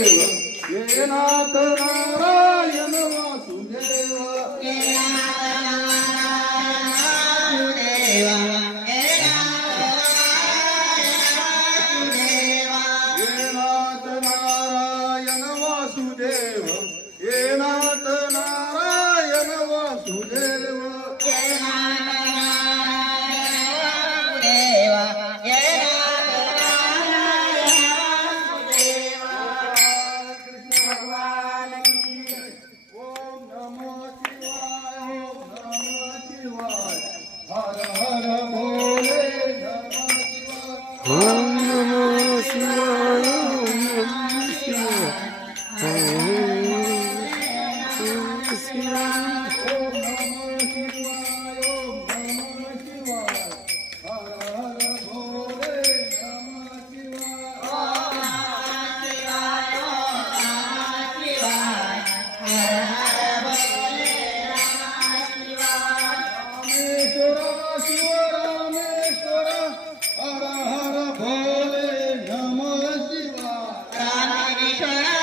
ये ஓம் நமோ சிவாய ஓம் நமோ Shiva Rama Shut up.